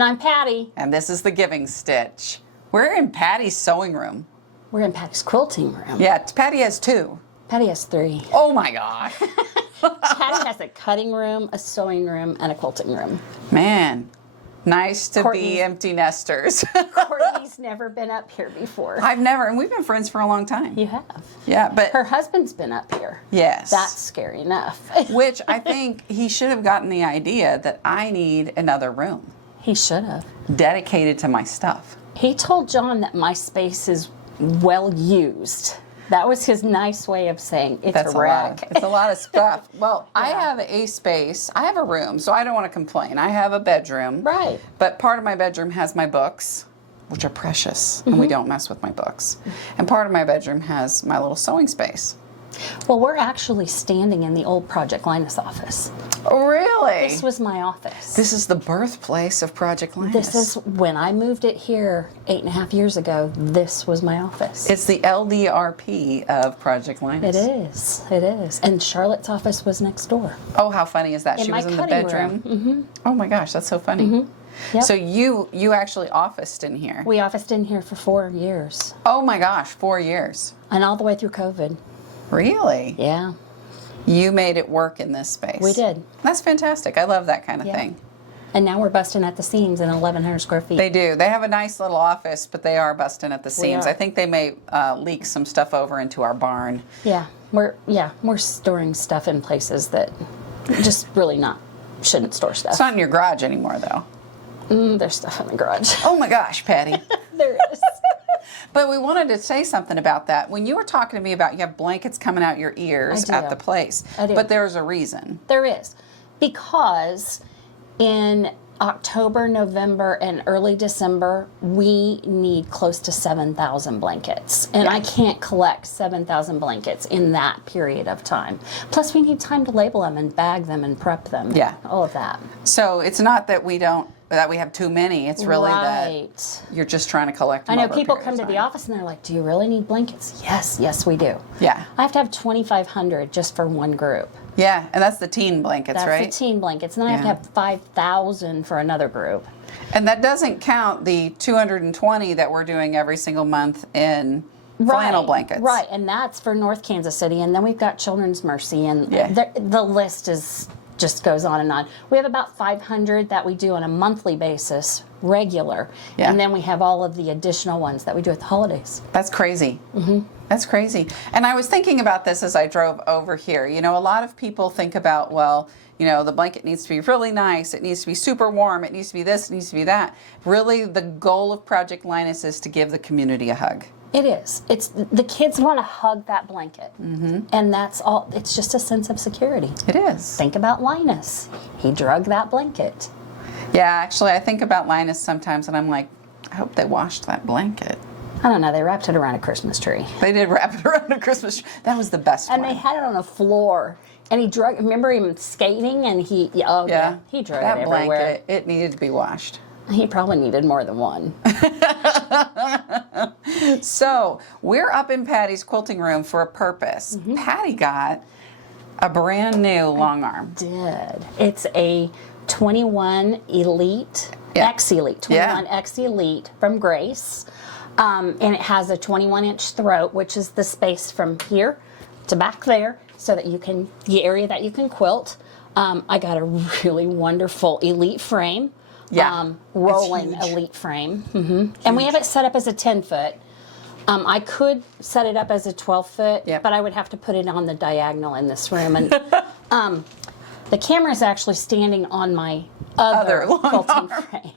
And I'm Patty. And this is the Giving Stitch. We're in Patty's sewing room. We're in Patty's quilting room. Yeah, Patty has 2. Patty has 3. Oh my gosh. Patty has a cutting room, a sewing room, and a quilting room. Man, nice to Courtney's- be empty nesters. Courtney's never been up here before. I've never, and we've been friends for a long time. You have. Yeah, but Her husband's been up here. yes. That's scary enough. Which I think he should have gotten the idea that I need another room He should have. dedicated to my stuff. He told John that my space is well used. That was his nice way of saying it's That's a wreck. It's a lot of stuff. Well, I have a space. I have a room, so I don't want to complain. I have a bedroom. Right. But part of my bedroom has my books, which are precious, and we don't mess with my books. And part of my bedroom has my little sewing space. Well, we're actually standing in the old Project Linus office. Oh, really? This was my office. This is the birthplace of Project Linus. This is when I moved it here 8.5 years ago. This was my office. It's the LDRP of Project Linus. It is. It is. And Charlotte's office was next door. Oh, how funny is that? In She my was in the cutting bedroom. room. Oh my gosh, that's so funny. Yep. So you actually officed in here. We officed in here for 4 years, Oh my gosh, 4 years. and all the way through COVID. Really? Yeah, You made it work in this space. we did. That's fantastic. I love that kind of Yeah. thing. And now we're busting at the seams in 1,100 square feet. They do. They have a nice little office, but they are busting at the seams. are. I think they may leak some stuff over into our barn. Yeah, we're storing stuff in places that just really shouldn't store stuff. It's not in your garage anymore, though. There's stuff in the garage. Oh my gosh, Patty. There is. But we wanted to say something about that. When you were talking to me about you have blankets coming out your ears I do. at the place, I do. but there's a reason. There is. Because in October, November, and early December, we need close to 7,000 blankets. And Yeah. I can't collect 7,000 blankets in that period of time. Plus, we need time to label them and bag them and prep them. Yeah. All of that. So it's not that we have too many. It's really right. that you're just trying to collect them I know over a people period come of to the time. office and they're like, do you really need blankets? Yes, we do. Yeah. I have to have 2,500 just for one group. Yeah, and that's the teen blankets, That's right? the teen blankets. And then I have to Yeah. have 5,000 for another group. And that doesn't count the 220 that we're doing every single month in flannel blankets. Right, and that's for North Kansas City. And then we've got Children's Mercy, and Yeah. the list just goes on and on. We have about 500 that we do on a monthly basis, regular. Yeah. And then we have all of the additional ones that we do at the holidays. That's crazy. Mm-hmm. That's crazy. And I was thinking about this as I drove over here. You know, a lot of people think about, well, you know, the blanket needs to be really nice. It needs to be super warm. It needs to be this. It needs to be that. Really, the goal of Project Linus is to give the community a hug. It is. It's the kids want to hug that blanket. Mm-hmm. And that's all. It's just a sense of security. It is. Think about Linus. He drug that blanket. Yeah, actually, I think about Linus sometimes and I'm like, I hope they washed that blanket. I don't know. They wrapped it around a Christmas tree. They did wrap it around a Christmas tree. That was the best And one. they had it on the floor. And he drug, remember him skating and he drug that it everywhere. blanket, it needed to be washed. He probably needed more than one. So we're up in Patty's quilting room for a purpose. Mm-hmm. Patty got a brand new long arm. Did. It's a 21 Elite, Yeah. X Elite, 21 X Elite from Grace. And it has a 21-inch throat, which is the space from here to back there, so that you can, the area that you can quilt. I got a really wonderful Elite frame. Yeah. Rolling It's huge. Elite frame. And we have it set up as a 10-foot. I could set it up as a 12-foot, Yep. but I would have to put it on the diagonal in this room. And the camera is actually standing on my other long quilting arm. frame.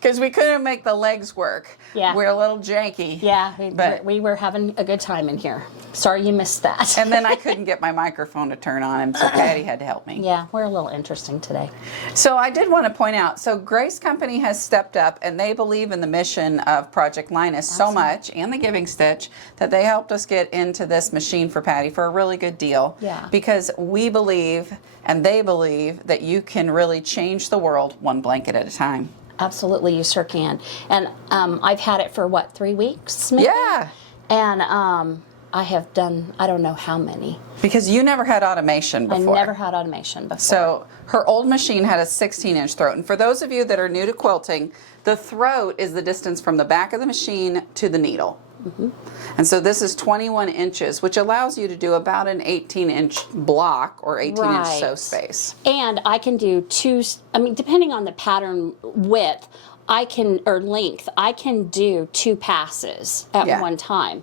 Because we couldn't make the legs work. Yeah. We're a little janky. Yeah, But- we were having a good time in here. Sorry you missed that. And then I couldn't get my microphone to turn on, and so Patty had to help me. yeah, we're a little interesting today. So I did want to point out, so Grace Company has stepped up, and they believe in the mission of Project Linus so much, and the Giving Stitch, that they helped us get into this machine for Patty for a really good deal. Yeah. Because we believe, and they believe, that you can really change the world one blanket at a time. Absolutely, you sure can. And I've had it for, 3 weeks maybe? Yeah. And I have done, I don't know how many. Because you never had automation before. I never had automation before. So her old machine had a 16-inch throat. And for those of you that are new to quilting, the throat is the distance from the back of the machine to the needle. And so this is 21 inches, which allows you to do about an 18-inch block or 18-inch sew space. And I can do two, I mean, depending on the pattern width, or length, I can do 2 passes at one time.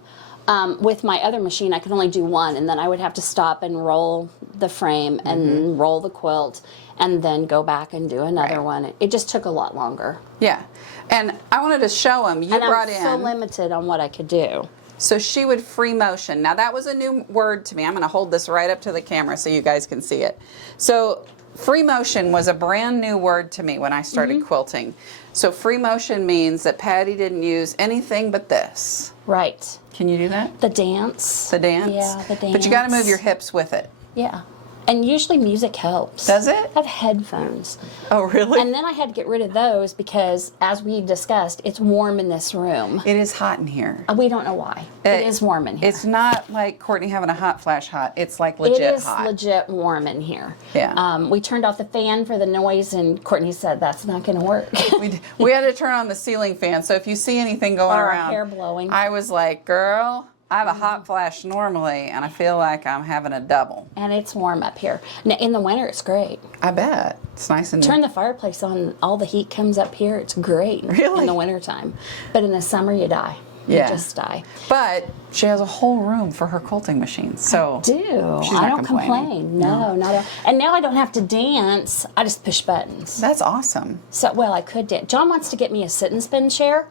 With my other machine, I could only do one, and then I would have to stop and roll the frame and roll the quilt, and then go back and do another one. It just took a lot longer. Yeah. And I wanted to show them. You brought in. I'm so limited on what I could do. So she would free motion. Now that was a new word to me. I'm going to hold this right up to the camera so you guys can see it. So free motion was a brand new word to me when I started quilting. So free motion means that Patty didn't use anything but this. Right. Can you do that? The dance. The dance? Yeah, the dance. But you got to move your hips with it. Yeah. And usually music helps. Does it? I have headphones. Oh, really? And then I had to get rid of those because, as we discussed, it's warm in this room. It is hot in here. We don't know why. It is warm in here. It's not like Courtney having a hot flash hot. It's like legit hot. It is legit warm in here. Yeah. We turned off the fan for the noise, and Courtney said that's not going to work. We had to turn on the ceiling fan, so if you see anything going Or around, hair blowing. I was like, girl, I have a hot flash normally, and I feel like I'm having a double. And it's warm up here. Now, in the winter, it's great. I bet. It's nice and... Turn the fireplace on, all the heat comes up here. It's great Really? in the wintertime. But in the summer, you die. Yeah. You just die. But she has a whole room for her quilting machine, so... Do. She's I not don't complaining. complain. No, not at all. And now I don't have to dance. I just push buttons. That's awesome. So, well, I could dance. John wants to get me a sit and spin chair.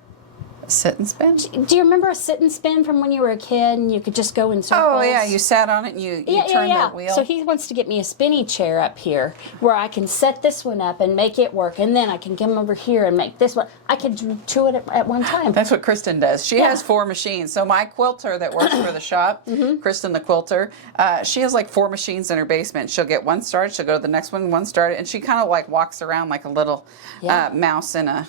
Sit and spin? Do you remember a sit and spin from when you were a kid and you could just go in circles? Oh, yeah, you sat on it and you turned the wheel. So he wants to get me a spinny chair up here where I can set this one up and make it work, and then I can come over here and make this one. I could do 2 at one time. That's what Kristen does. She has 4 machines. So my quilter that works for the shop, Kristen the quilter, she has like 4 machines in her basement. She'll get one started, she'll go to the next one started, and she kind of like walks around like a little mouse in a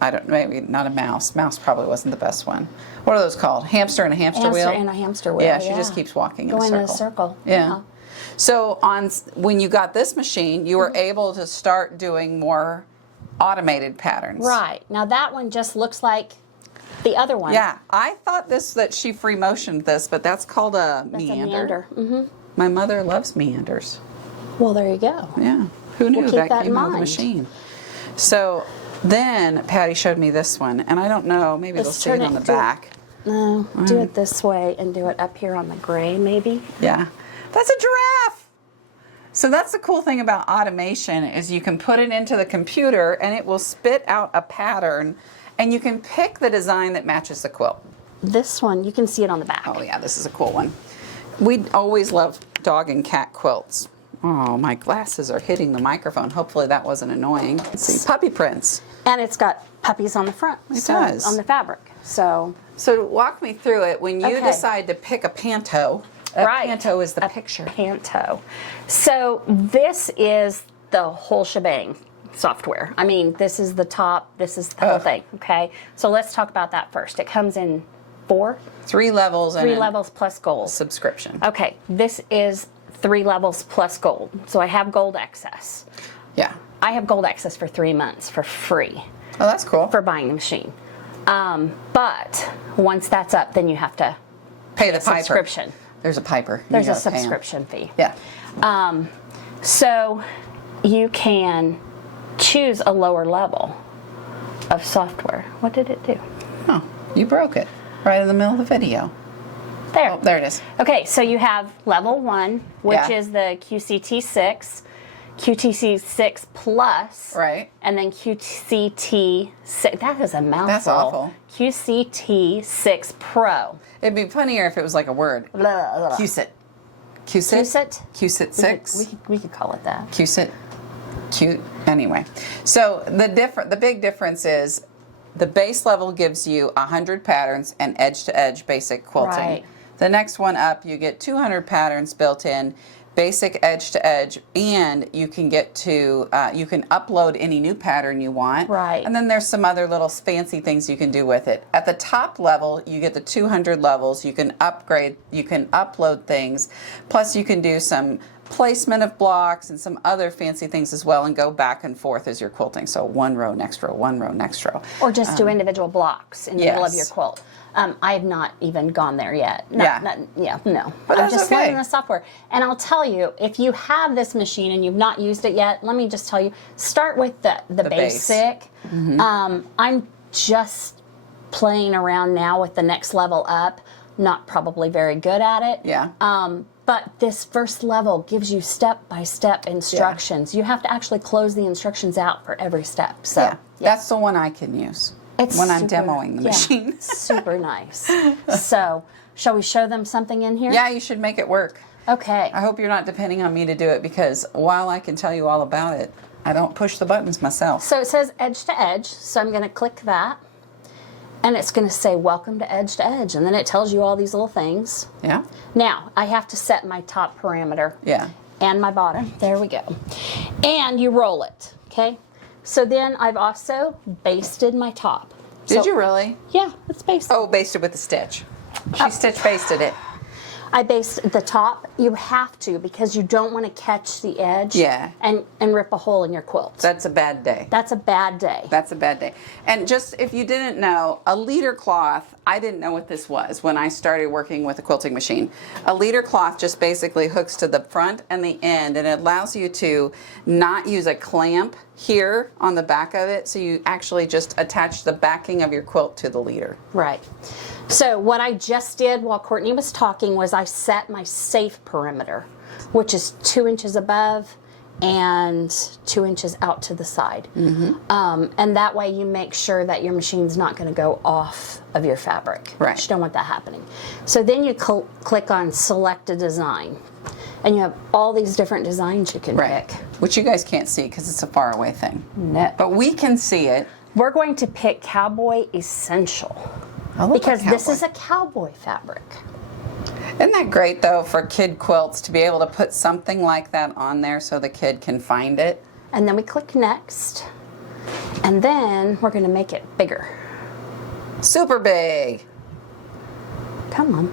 I don't know, maybe not a mouse. Mouse probably wasn't the best one. What are those called? Hamster and a hamster wheel? Hamster and a hamster wheel. Yeah, she just keeps walking in a circle. Going in a circle. Yeah. So when you got this machine, you were able to start doing more automated patterns. Right. Now that one just looks like the other one. Yeah, I thought that she free motioned this, but that's called a meander. A meander. My mother loves meanders. Well, there you go. Yeah, who knew keep that that came in out of the mind. machine? So then Patty showed me this one, and I don't know, maybe they'll see it on the back. No, do it this way and do it up here on the gray, maybe. Yeah, that's a giraffe. So that's the cool thing about automation is you can put it into the computer and it will spit out a pattern, and you can pick the design that matches the quilt. This one, you can see it on the back. Oh yeah, this is a cool one. We always love dog and cat quilts. Oh, my glasses are hitting the microphone. Hopefully that wasn't annoying. Let's see, puppy prints. And it's got puppies on the front. It does. On the fabric. So walk me through it. When you decide to pick a panto, panto is the picture. Panto. So this is the whole shebang software. I mean, this is the top, this is the whole thing, okay? So let's talk about that first. It comes in 3 levels and 3 levels plus gold. Subscription. Okay, this is 3 levels plus gold. So I have gold access. Yeah. I have gold access for 3 months for free. Oh, that's cool. For buying the machine. But once that's up, then you have to pay the piper. Subscription. There's a piper. There's a subscription fee. Yeah. So you can choose a lower level of software. What did it do? Oh, you broke it right in the middle of the video. There. Oh, there it is. Okay, so you have level 1, which is the QCT6, QTC6 Plus, right, and then QCT6. That is a mouthful. That's awful. QCT6 Pro. It'd be funnier if it was like a word. Blah, blah. QSIT. QSIT? QSIT 6. We could call it that. QSIT. Anyway, so the big difference is the base level gives you 100 patterns and edge to edge basic quilting. Right. The next one up, you get 200 patterns built in. basic edge to edge, and you can get to, you can upload any new pattern you want. Right. And then there's some other little fancy things you can do with it. At the top level, you get the 200 levels. You can upgrade, you can upload things. Plus you can do some placement of blocks and some other fancy things as well, and go back and forth as you're quilting. So one row, next row, one row, next row. Or just do individual blocks in the middle of your yes. quilt. I have not even gone there yet. No. But I'm that's just okay. learning the software. And I'll tell you, if you have this machine and you've not used it yet, let me just tell you, start with the base. basic. I'm just playing around now with the next level up. Not probably very good at it. Yeah. But this first level gives you step-by-step instructions. You have to actually close the instructions out for every step. So Yeah. That's the one I can use it's when I'm super- demoing the machine. Super nice. So, shall we show them something in here? Yeah, you should make it work. Okay. I hope you're not depending on me to do it, because while I can tell you all about it, I don't push the buttons myself. So it says edge to edge. So I'm going to click that. And it's going to say welcome to edge, and then it tells you all these little things. Yeah? Now, I have to set my top parameter. Yeah. And my bottom. There we go. And you roll it, okay? So then I've also basted my top. Did you really? Yeah, it's basted. Oh, basted with a stitch. She stitch basted it. I based the top. You have to, because you don't want to catch the edge. Yeah. And rip a hole in your quilt. That's a bad day. That's a bad day. That's a bad day. And just if you didn't know, a leader cloth, I didn't know what this was when I started working with a quilting machine. A leader cloth just basically hooks to the front and the end, and it allows you to not use a clamp here on the back of it, so you actually just attach the backing of your quilt to the leader. Right. So what I just did while Courtney was talking was I set my safe perimeter, which is 2 inches above and 2 inches out to the side. And that way you make sure that your machine's not going to go off of your fabric. Right. You don't want that happening. So then you click on select a design, and you have all these different designs you can pick. Which you guys can't see because it's a far away thing. No. But we can see it. We're going to pick Cowboy Essential, because this is a cowboy fabric. Isn't that great, though, for kid quilts to be able to put something like that on there so the kid can find it? And then we click next, and then we're going to make it bigger. Super big. Come on.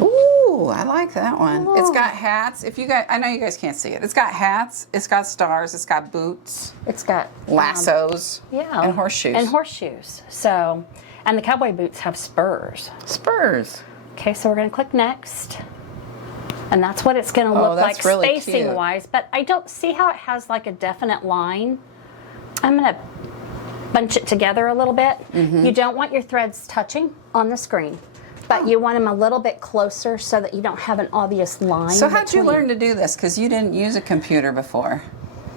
Ooh, I like that one. It's got hats. If you guys, I know you guys can't see it. It's got hats. It's got stars. It's got boots, It's got lassos, yeah, and horseshoes. And horseshoes. So, and the cowboy boots have spurs. spurs. Okay, so we're going to click next. And that's what it's going to look that's like really spacing cute. wise, but I don't see how it has like a definite line. I'm going to bunch it together a little bit. You don't want your threads touching on the screen, but you want them a little bit closer so that you don't have an obvious line. So how'd you between. learn to do this? Because you didn't use a computer before.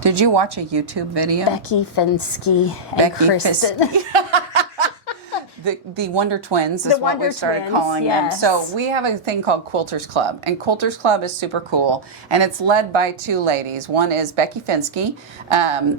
Did you watch a YouTube video? Becky Finsky and Becky Kristen. The Wonder Twins is The what we Wonder started Twins, calling yes. them. So we have a thing called Quilters Club, and Quilters Club is super cool, and it's led by two ladies. One is Becky Finsky,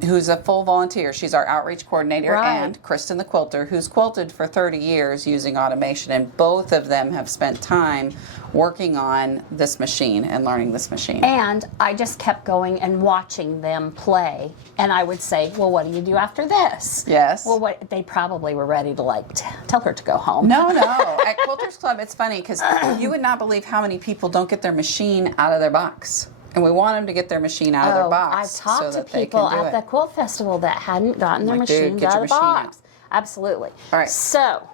who's a full volunteer. She's our outreach coordinator, Right. and Kristen the quilter, who's quilted for 30 years using automation, and both of them have spent time working on this machine and learning this machine. And I just kept going and watching them play. And I would say, well, what do you do after this? Yes. Well, what they probably were ready to like tell her to go home. No. At Quilters Club, it's funny because you would not believe how many people don't get their machine out of their box. And we want them to get their machine out of their box. I've talked so to that they people can do at the it. Quilt Festival that hadn't gotten their Like, dude, machines get out your of the machine box. Absolutely. All right. So,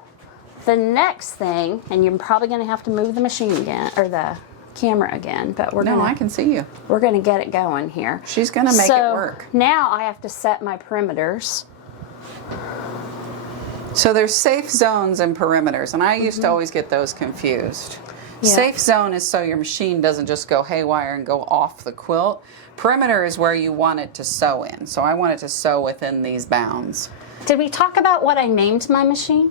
the next thing, and you're probably going to have to move the machine again, or the camera again, but we're No, I going can see you. to get it going here. She's going to make it work. Now I have to set my perimeters. So there's safe zones and perimeters, and I used to always get those confused. Yeah. Safe zone is so your machine doesn't just go haywire and go off the quilt. Perimeter is where you want it to sew in. So I want it to sew within these bounds. Did we talk about what I named my machine?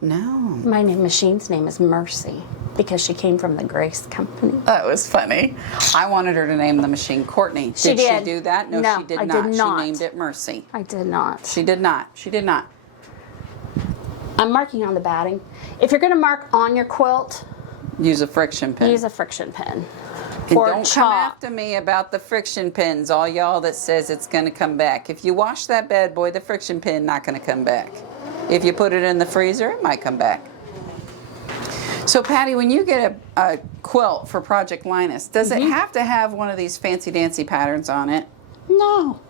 No. My machine's name is Mercy because she came from the Grace Company. That was funny. I wanted her to name the machine Courtney. She Did did. she do that? No, No, she did I not. did not. She named it Mercy. I did not. She did not. She did not. I'm marking on the batting. If you're going to mark on your quilt, Use a friction pin. Use a friction pin. And Or don't come after me about the friction pins, all y'all that says it's going to come back. If you wash that bad boy, the friction pin not going to come back. If you put it in the freezer, it might come back. So Patty, when you get a quilt for Project Linus, does it have to have one of these fancy dancy patterns on it? No.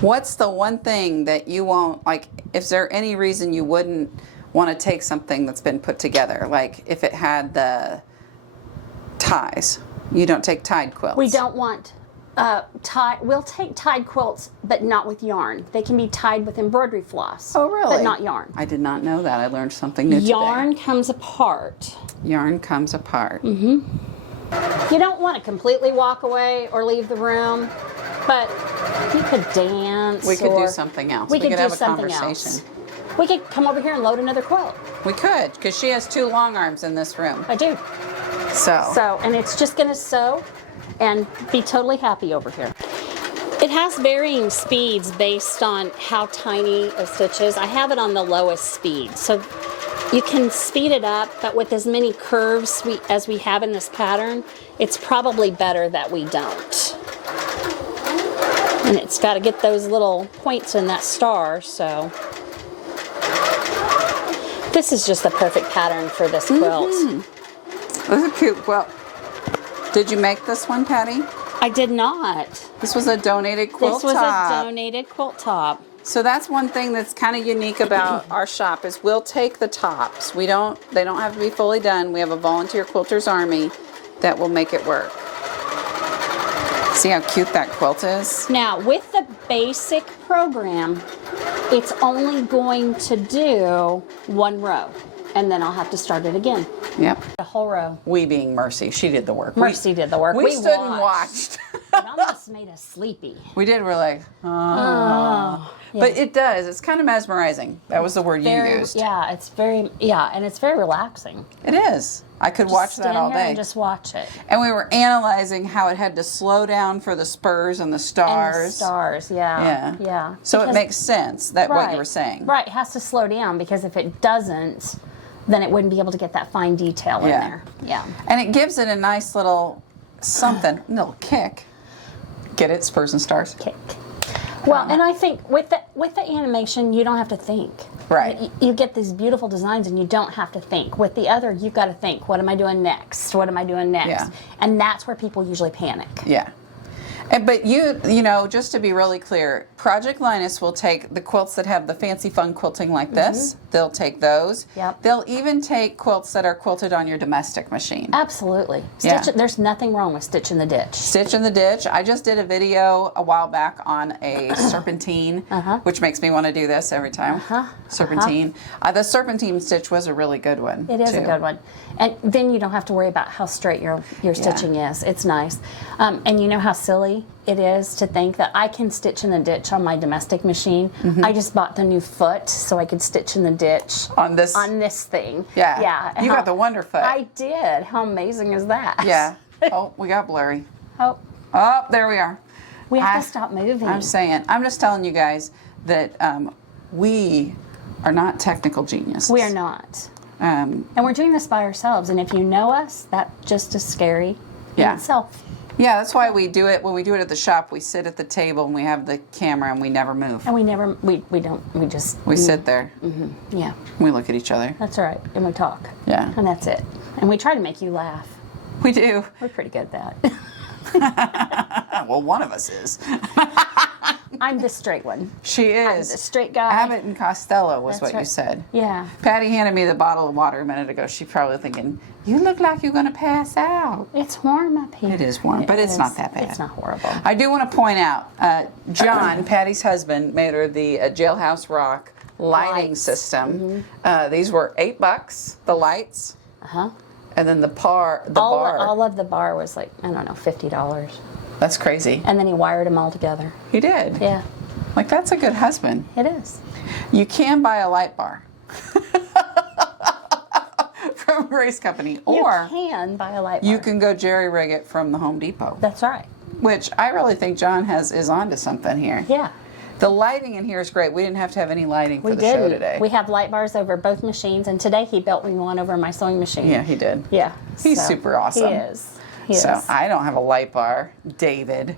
What's the one thing that you won't, like, is there any reason you wouldn't want to take something that's been put together? Like if it had the ties. You don't take tied quilts. We don't want we'll take tied quilts, but not with yarn. They can be tied with embroidery floss. Oh, really? But not yarn. I did not know that. I learned something new Yarn today. comes apart. Yarn comes apart. You don't want to completely walk away or leave the room, but you could dance. We could or do something else. We could have do a something conversation. else. We could come over here and load another quilt. We could, because she has 2 long arms in this room. I do. So And it's just going to sew and be totally happy over here. It has varying speeds based on how tiny a stitch is. I have it on the lowest speed, so you can speed it up, but with as many curves as we have in this pattern, it's probably better that we don't. And it's got to get those little points in that star, so. This is just the perfect pattern for this quilt. This is a cute quilt. Did you make this one, Patty? I did not. This was a donated quilt This was top. a donated quilt top. So that's one thing that's kind of unique about our shop is we'll take the tops. They don't have to be fully done. We have a volunteer quilters army that will make it work. See how cute that quilt is? Now, with the basic program, it's only going to do 1 row, and then I'll have to start it again. Yep. The whole row. We being Mercy, she did the work. Mercy did the work. We stood and watched. It almost made us sleepy. We did. We're like, oh. Yeah. But it does. It's kind of mesmerizing. That was the word you used. Yeah, it's very relaxing. It is. I could watch that all Stand here day. and just watch it. And we were analyzing how it had to slow down for the spurs and the stars. And the stars, yeah. So Because- it makes sense that what you were saying. Right, it has to slow down because if it doesn't, then it wouldn't be able to get that fine detail in there. Yeah. And it gives it a nice little something, little kick. Get it? Spurs and stars. Kick. Well, and I think with the animation, you don't have to think. Right. You get these beautiful designs and you don't have to think. With the other, you've got to think, what am I doing next? What am I doing next? Yeah. And that's where people usually panic. Yeah. But you know, just to be really clear, Project Linus will take the quilts that have the fancy fun quilting like this. They'll take those. Yep. They'll even take quilts that are quilted on your domestic machine. Absolutely. Yeah. There's nothing wrong with Stitch in the Ditch. Stitch in the Ditch. I just did a video a while back on a serpentine, which makes me want to do this every time. Serpentine. The serpentine stitch was a really good one. It is too. a good one. And then you don't have to worry about how straight your stitching is. It's nice. And you know how silly it is to think that I can stitch in the ditch on my domestic machine. I just bought the new foot so I could stitch in the ditch On this thing. Yeah. Yeah. You got the Wonder Foot. I did. How amazing is that? Yeah. Oh, we got blurry. Oh, Oh, there we are. we have to stop moving. I'm saying, I'm just telling you guys that we are not technical geniuses. We are not. Um, And we're doing this by ourselves. And if you know us, that's just as scary Yeah. in itself. yeah, that's why we do it. When we do it at the shop, we sit at the table and we have the camera and we never move. And we just, We sit there. yeah, We look at each other. that's all right. And we talk. Yeah. And that's it. And we try to make you laugh. We do. We're pretty good at that. Well, one of us is. I'm the straight one. She I'm is. the straight guy. Abbott and Costello was That's what you right. said. Yeah. Patty handed me the bottle of water a minute ago. She's probably thinking, you look like you're going to pass out. It's warm up here. It is warm, but it's not that bad. It's not horrible. I do want to point out, John, Patty's husband, made her the Jailhouse Rock lighting Lights. system. These were $8, the lights, and then the bar. All of the bar was like, I don't know, $50. That's crazy. And then he wired them all together. He did. Yeah, Like, that's a good husband. it is. You can buy a light bar from Grace Company, or you can buy a light bar. you can go jerry rig it from the Home Depot, That's right. which I really think John is onto something here. Yeah. The lighting in here is great. We didn't have to have any lighting for We the show didn't. today. We have light bars over both machines, and today he built me one over my sewing machine. Yeah, he did. Yeah. He's super awesome. He is. He So is. I don't have a light bar. David.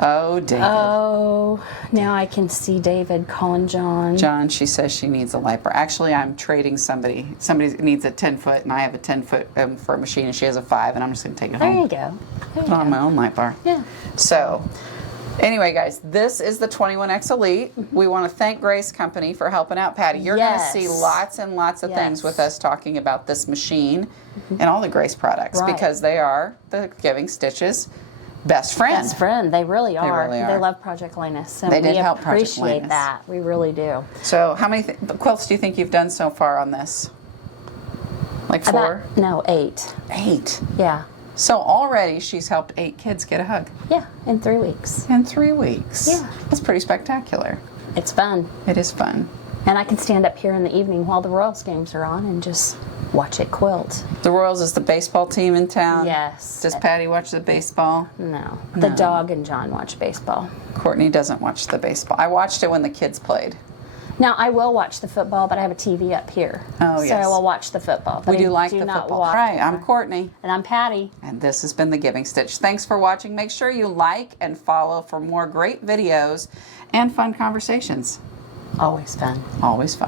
Oh, David. Oh, now I can see David calling John. John, she says she needs a light bar. Actually, I'm trading somebody. Somebody needs a 10-foot, and I have a 10-foot for a machine, and she has a 5, and I'm just going to take it There home. you go. There Put you on go. my own light bar. Yeah. So, anyway, guys, this is the 21X Elite. We want to thank Grace Company for helping out Patty. You're Yes. going to see lots and lots of things Yes. with us talking about this machine and all the Grace products Right. because they are the Giving Stitches best friend. Best friend, they really are. really are. They love Project Linus. And They did we help Project appreciate Linus. that. We really do. So, how many quilts do you think you've done so far on this? Like 4? No, 8. 8. Yeah. So already she's helped 8 kids get a hug Yeah, in 3 weeks. in 3 weeks. Yeah. That's pretty spectacular. It's fun. It is fun. And I can stand up here in the evening while the Royals games are on and just watch it quilt. The Royals is the baseball team in town. Yes. Does Patty watch the baseball? No. The dog and John watch baseball. Courtney doesn't watch the baseball. I watched it when the kids played. Now, I will watch the football, but I have a TV up here. Oh, yes. So I will watch the football. But We do I like do the not football. watch Right, it. I'm Courtney. And I'm Patty. And this has been The Giving Stitch. Thanks for watching. Make sure you like and follow for more great videos and fun conversations. Always fun. Always fun.